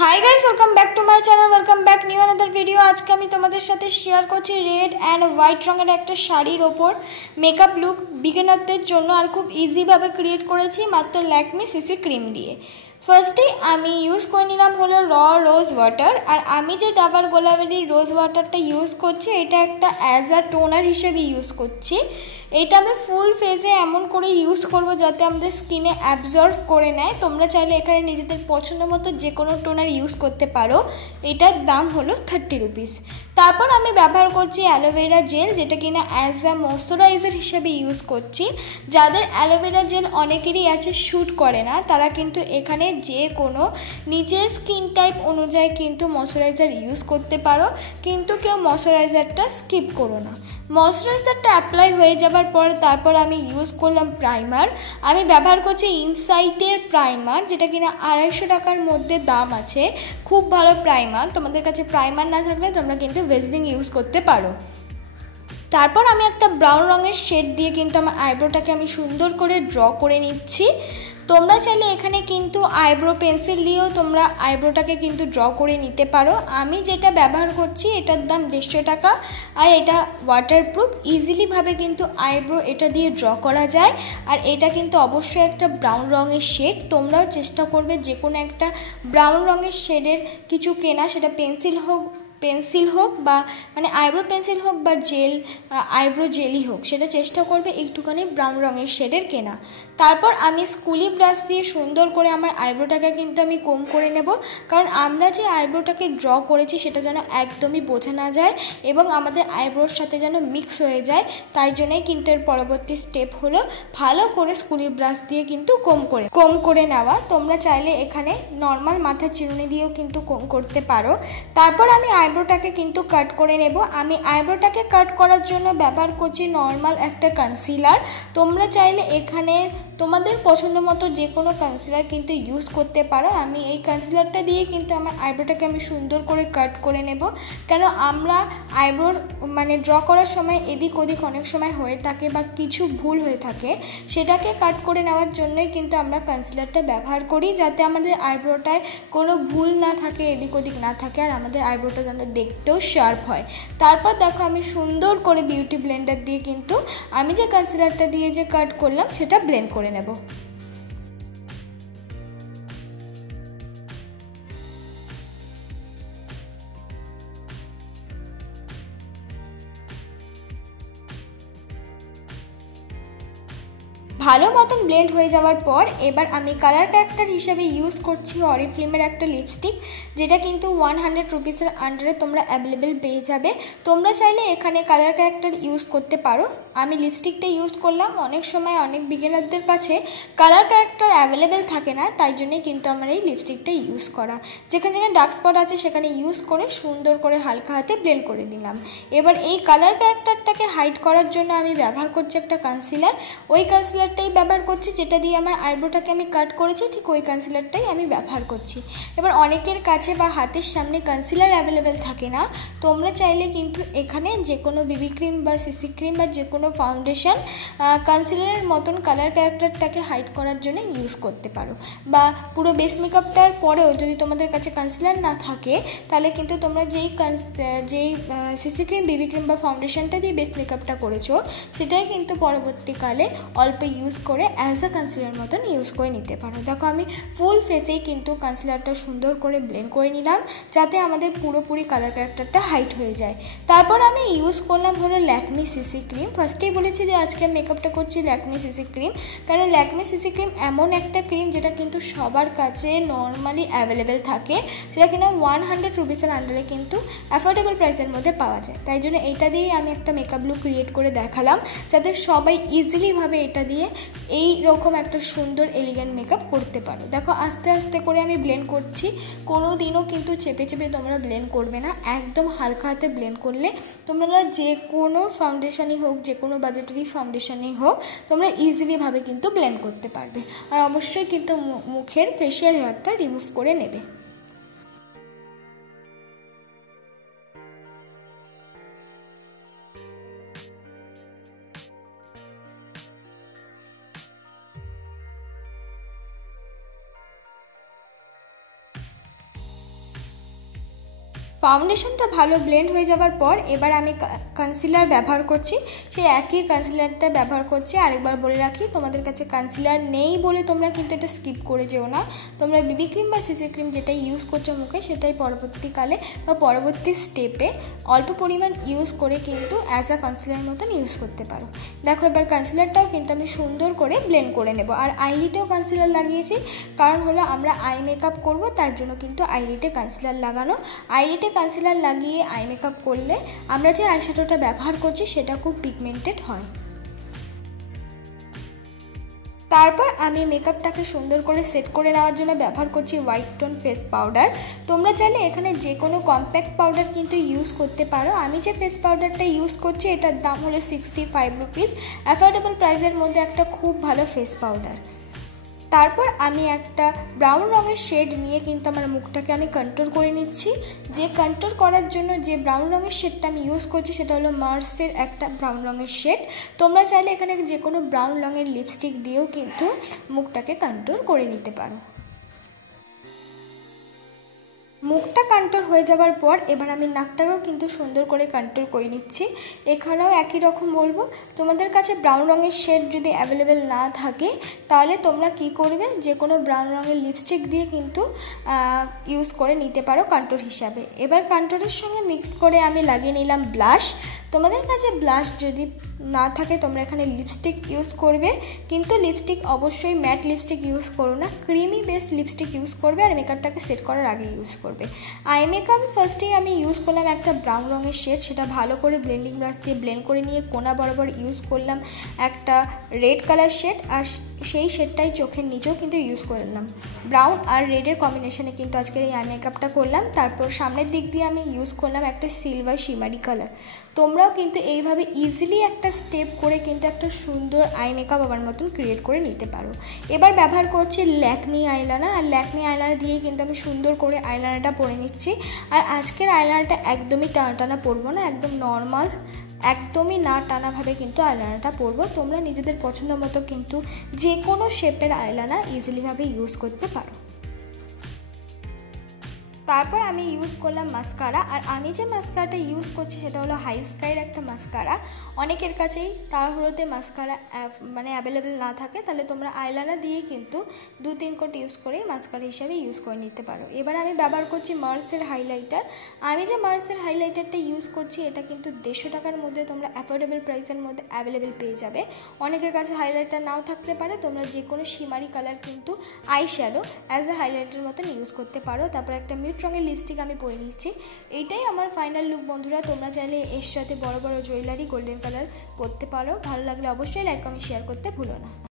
Hi guys, welcome back to my channel. Welcome back new another video. आज के तुम्हारे साथे शेयर करছি रेड एंड व्हाइट रंगেर একটা শাড়ির ওপর মেকআপ লুক বিগিনারদের জন্য আর খুব ইজি ভাবে ক্রিয়েট করেছি মাত্র ল্যাকমি সিসি ক্রিম দিয়ে। ফার্স্টে আমি ইউজ করে নিলাম হলো র রোজ ওয়াটার। আর আমি যে ডাবর গোলাপের রোজ ওয়াটারটা ইউজ করছি এটা একটা অ্যাজ আ টোনার হিসেবে ইউজ করছি। এটা আমি ফুল ফেসে এমন করে ইউজ করব যাতে আমাদের স্কিনে অ্যাবজর্ব করে নেয়। তোমরা চাইলে এখানে নিজেদের পছন্দ মতো যে কোনো টোনার ইউজ করতে পারো। এটার দাম হলো 30 রুপিস। তারপর আমি ব্যবহার করছি অ্যালোভেরা জেল, যেটা কিনা অ্যাজ আ ময়শ্চারাইজার হিসেবে ইউজ করছি। যাদের অ্যালোভেরা জেল অনেকেরই আছে শ্যুট করে না, তারা কিন্তু এখানে যে কোনো নিজের স্কিন টাইপ অনুযায়ী কিন্তু ময়শ্চারাইজার ইউজ করতে পারো, কিন্তু কেউ ময়শ্চারাইজারটা স্কিপ করো না। ময়শ্চারাইজারটা অ্যাপ্লাই হয়ে যাবার পর তারপর আমি ইউজ করলাম প্রাইমার। আমি ব্যবহার করছি ইনসাইটের প্রাইমার, যেটা কিনা 250 টাকার মধ্যে দাম আছে। খুব ভালো প্রাইমার। তোমাদের কাছে প্রাইমার না থাকলে তোমরা কিন্তু ভেজলিন ইউজ করতে পারো। তারপর আমি একটা ব্রাউন রঙের শেড দিয়ে কিন্তু আমার আইব্রোটাকে আমি সুন্দর করে ড্র করে নিচ্ছি। তোমরা চাইলে এখানে কিন্তু আইব্রো পেন্সিল দিয়েও তোমরা আইব্রোটাকে কিন্তু ড্র করে নিতে পারো। আমি যেটা ব্যবহার করছি এটার দাম 150 টাকা, আর এটা ওয়াটারপ্রুফ। ইজিলিভাবে কিন্তু আইব্রো এটা দিয়ে ড্র করা যায়। আর এটা কিন্তু অবশ্যই একটা ব্রাউন রঙের শেড। তোমরাও চেষ্টা করবে যে কোনো একটা ব্রাউন রঙের শেডের কিছু কেনা, সেটা পেন্সিল হোক বা মানে আইব্রো পেন্সিল হোক বা জেল আইব্রো জেলই হোক, সেটা চেষ্টা করবে একটুখানি ব্রাউন রঙের শেডের কেনা। তারপর আমি স্কুলি ব্রাশ দিয়ে সুন্দর করে আমার আইব্রোটাকে কিন্তু আমি কোম করে নেব, কারণ আমরা যে আইব্রোটাকে ড্র করেছি সেটা যেন একদমই বোঝা না যায় এবং আমাদের আইব্রোর সাথে যেন মিক্স হয়ে যায়। তাই জন্যই কিন্তু এর পরবর্তী স্টেপ হলো ভালো করে স্কুলি ব্রাশ দিয়ে কিন্তু কোম করে নেওয়া। তোমরা চাইলে এখানে নর্মাল মাথা চিরুনি দিয়েও কিন্তু কোম করতে পারো। তারপর আমি আইব্রোটাকে কিন্তু কাট করে নেব। আমি আইব্রোটাকে কাট করার জন্য ব্যবহার করছি নর্মাল একটা কনসিলার। তোমরা চাইলে এখানে তোমাদের পছন্দ মতো যে কোনো কনসিলার কিন্তু ইউজ করতে পারো। আমি এই কনসিলারটা দিয়ে কিন্তু আমার আইব্রোটাকে আমি সুন্দর করে কাট করে নেব, কেন আমরা আইব্রোর মানে ড্র করার সময় এদিক ওদিক অনেক সময় হয়ে থাকে বা কিছু ভুল হয়ে থাকে, সেটাকে কাট করে নেওয়ার জন্যই কিন্তু আমরা কনসিলারটা ব্যবহার করি, যাতে আমাদের আইব্রোটায় কোনো ভুল না থাকে, এদিক ওদিক না থাকে, আর আমাদের আইব্রোটা যেন দেখতেও শার্প হয়। তারপর দেখো আমি সুন্দর করে বিউটি ব্লেন্ডার দিয়ে কিন্তু আমি যে কনসিলারটা দিয়ে যে কাট করলাম সেটা ব্লেন্ড করে নেব। ভালো মতন ব্লেন্ড হয়ে যাওয়ার পর এবার আমি কালার ক্যারেক্টার হিসেবে ইউজ করছি অরিফ্লেমের একটা লিপস্টিক, যেটা কিন্তু 100 রুপিসের আন্ডারে তোমরা অ্যাভেলেবেল পেয়ে যাবে। তোমরা চাইলে এখানে কালার ক্যারেক্টার ইউজ করতে পারো। আমি লিপস্টিকটা ইউজ করলাম। অনেক সময় অনেক বিগিনারদের কাছে কালার ক্যারেক্টার অ্যাভেলেবেল থাকে না, তাই জন্যই কিন্তু আমার এই লিপস্টিকটা ইউজ করা। যেখানে যেখানে ডার্ক স্পট আছে সেখানে ইউজ করে সুন্দর করে হালকা হাতে ব্লেন্ড করে দিলাম। এবার এই কালার ক্যারেক্টারটাকে হাইড করার জন্য আমি ব্যবহার করছি একটা কনসিলার। ওই কনসিলারটাই ব্যবহার করছি যেটা দিয়ে আমার আইব্রোটাকে আমি কাট করেছি, ঠিক ওই কনসিলারটাই আমি ব্যবহার করছি। এবার অনেকের কাছে বা হাতের সামনে কনসিলার অ্যাভেলেবেল থাকে না, তোমরা চাইলে কিন্তু এখানে যে কোনো বিবি ক্রিম বা সিসি ক্রিম বা যে কোনো ফাউন্ডেশন কনসিলারের মতন কালার ক্যারেক্টারটাকে হাইড করার জন্য ইউজ করতে পারো। বা পুরো বেস মেকআপটার পরেও যদি তোমাদের কাছে কনসিলার না থাকে, তাহলে কিন্তু তোমরা যেই সিসি ক্রিম বিবি ক্রিম বা ফাউন্ডেশনটা দিয়ে বেস মেকআপটা করেছো সেটাই কিন্তু পরবর্তীকালে অল্প ইউজ করে অ্যাজ আ কনসিলার মতন ইউজ করে নিতে পারো। দেখো আমি ফুল ফেসেই কিন্তু কনসিলারটা সুন্দর করে ব্লেন্ড করে নিলাম, যাতে আমাদের পুরোপুরি কালার ক্যারেক্টারটা হাইড হয়ে যায়। তারপর আমি ইউজ করলাম হলো ল্যাকমি সিসি ক্রিম। ফার্স্টেই বলেছি যে আজকে মেকআপটা করছি ল্যাকমি সিসি ক্রিম, কারণ ল্যাকমি সিসি ক্রিম এমন একটা ক্রিম যেটা কিন্তু সবার কাছে নর্মালি অ্যাভেলেবেল থাকে, সেটা কিনা 100 রুপিসের আন্ডারে কিন্তু অ্যাফোর্ডেবল প্রাইসের মধ্যে পাওয়া যায়। তাই জন্য এটা দিয়েই আমি একটা মেকআপ লুক ক্রিয়েট করে দেখালাম, যাতে সবাই ইজিলিভাবে এটা দিয়ে এই রকম একটা সুন্দর এলিগেন্ট মেকআপ করতে পারো। দেখো আস্তে আস্তে করে আমি ব্লেন্ড করছি। কোনো দিনও কিন্তু চেপে চেপে তোমরা ব্লেন্ড করবে না, একদম হালকা হাতে ব্লেন্ড করলে তোমরা যে কোনো ফাউন্ডেশনই হোক, যে কোনো বাজেটেরই ফাউন্ডেশনই হোক, তোমরা ইজিলিভাবে কিন্তু ব্লেন্ড করতে পারবে। আর অবশ্যই কিন্তু মুখের ফেশিয়াল হেয়ারটা রিমুভ করে নেবে। ফাউন্ডেশনটা ভালো ব্লেন্ড হয়ে যাবার পর এবার আমি কনসিলার ব্যবহার করছি। সেই একই কনসিলারটা ব্যবহার করছি। আরেকবার বলে রাখি, তোমাদের কাছে কনসিলার নেই বলে তোমরা কিন্তু এটা স্কিপ করে যেও না। তোমরা বিবি ক্রিম বা সিসি ক্রিম যেটাই ইউজ করছো মুখে, সেটাই পরবর্তীকালে বা পরবর্তী স্টেপে অল্প পরিমাণ ইউজ করে কিন্তু অ্যাজ আ কনসিলার মতন ইউজ করতে পারো। দেখো এবার কনসিলারটাও কিন্তু আমি সুন্দর করে ব্লেন্ড করে নেব। আর আইলিটেও কনসিলার লাগিয়েছি, কারণ হলো আমরা আই মেকআপ করবো, তার জন্য কিন্তু আইলিটে কনসিলার লাগানো। আইলিটে কনসিলার লাগিয়ে আই মেকআপ করলে আমরা যে আইশ্যাডোটা ব্যবহার করছি সেটা খুব পিগমেন্টেড হয়। তারপর আমি মেকআপটাকে সুন্দর করে সেট করে নেওয়ার জন্য ব্যবহার করছি হোয়াইট টোন ফেস পাউডার। তোমরা চাইলে এখানে যে কোনো কম্প্যাক্ট পাউডার কিন্তু ইউজ করতে পারো। আমি যে ফেস পাউডারটা ইউজ করছি এটার দাম হলো 65 রুপিস। অ্যাফোর্ডেবল প্রাইসের মধ্যে একটা খুব ভালো ফেস পাউডার। তারপর আমি একটা ব্রাউন রঙের শেড নিয়ে কিন্তু আমার মুখটাকে আমি কন্ট্রোল করে নিচ্ছি। যে কন্ট্রোল করার জন্য যে ব্রাউন রঙের শেডটা আমি ইউজ করছি সেটা হলো মার্সের একটা ব্রাউন রঙের শেড। তোমরা চাইলে এখানে যে কোনো ব্রাউন রঙের লিপস্টিক দিয়েও কিন্তু মুখটাকে কন্ট্রোল করে নিতে পারো। মুখটা কন্ট্রোল হয়ে যাবার পর এবার আমি নাকটাকেও কিন্তু সুন্দর করে কন্ট্রোল করে নিচ্ছি। এখানেও একই রকম বলবো, তোমাদের কাছে ব্রাউন রঙের শেড যদি অ্যাভেলেবেল না থাকে তাহলে তোমরা কি করবে, যে কোনো ব্রাউন রঙের লিপস্টিক দিয়ে কিন্তু ইউজ করে নিতে পারো কন্ট্রোল হিসাবে। এবার কন্ট্রোলের সঙ্গে মিক্স করে আমি লাগিয়ে নিলাম ব্লাশ। তোমাদের কাছে ব্লাশ যদি না থাকে তোমরা এখানে লিপস্টিক ইউজ করবে, কিন্তু লিপস্টিক অবশ্যই ম্যাট লিপস্টিক ইউজ করো না, ক্রিমি বেস লিপস্টিক ইউজ করবে আর মেকআপটাকে সেট করার আগে ইউজ করবে। আই মেকআপে ফার্স্টেই আমি ইউজ করলাম একটা ব্রাউন রঙের শেড, সেটা ভালো করে ব্লেন্ডিং ব্রাশ দিয়ে ব্লেন্ড করে নিয়ে কোনা বরাবর ইউজ করলাম একটা রেড কালার শেড, আর সেই শেডটাই চোখের নিচেও কিন্তু ইউজ করলাম। ব্রাউন আর রেডের কম্বিনেশনে কিন্তু আজকের এই আই মেকআপটা করলাম। তারপর সামনের দিক দিয়ে আমি ইউজ করলাম একটা সিলভার শিমারি কালার। তোমরাও কিন্তু এইভাবে ইজিলি একটা স্টেপ করে কিন্তু একটা সুন্দর আই মেকআপ আমার মতন ক্রিয়েট করে নিতে পারো। এবার ব্যবহার করছি ল্যাকমি আইলাইনার, আর ল্যাকমি আইলাইনার দিয়েই কিন্তু আমি সুন্দর করে আইলাইনারটা পরে নিচ্ছি। আর আজকের আইলাইনারটা একদমই টানা টানা পরবো না, একদম নর্মাল, একদমই না টানাভাবে কিন্তু আইলাইনারটা পরবো। তোমরা নিজেদের পছন্দ মতো কিন্তু যে কোনো শেপের আইলাইনার ইজিলিভাবে ইউজ করতে পারো। তারপর আমি ইউজ করলাম মাস্কারা, আর আমি যে মাস্কারাটা ইউজ করছি সেটা হলো হাই স্কাইয়ের একটা মাস্কারা। অনেকের কাছেই তাড়াহুড়োতে মাস্কারা মানে অ্যাভেলেবেল না থাকে, তাহলে তোমরা আইলাইনার দিয়েই কিন্তু 2-3 কোট ইউজ করে মাস্কারা হিসাবে ইউজ করে নিতে পারো। এবার আমি ব্যবহার করছি মার্সের হাইলাইটার। আমি যে মার্সের হাইলাইটারটা ইউজ করছি এটা কিন্তু 150 টাকার মধ্যে তোমরা অ্যাফোর্ডেবল প্রাইসের মধ্যে অ্যাভেলেবেল পেয়ে যাবে। অনেকের কাছে হাইলাইটার নাও থাকতে পারে, তোমরা যে কোনো শিমারি কালার কিন্তু eye shadow as a highlighter মতন ইউজ করতে পারো। তারপর একটা মিউট রঙের লিপস্টিক আমি পরে নিচ্ছি। এইটাই আমার ফাইনাল লুক বন্ধুরা। তোমরা চাইলে এর সাথে বড় বড় জুয়েলারি গোল্ডেন কালার পরতে পারো। ভালো লাগলে অবশ্যই লাইক কমেন্ট শেয়ার করতে ভুলো না।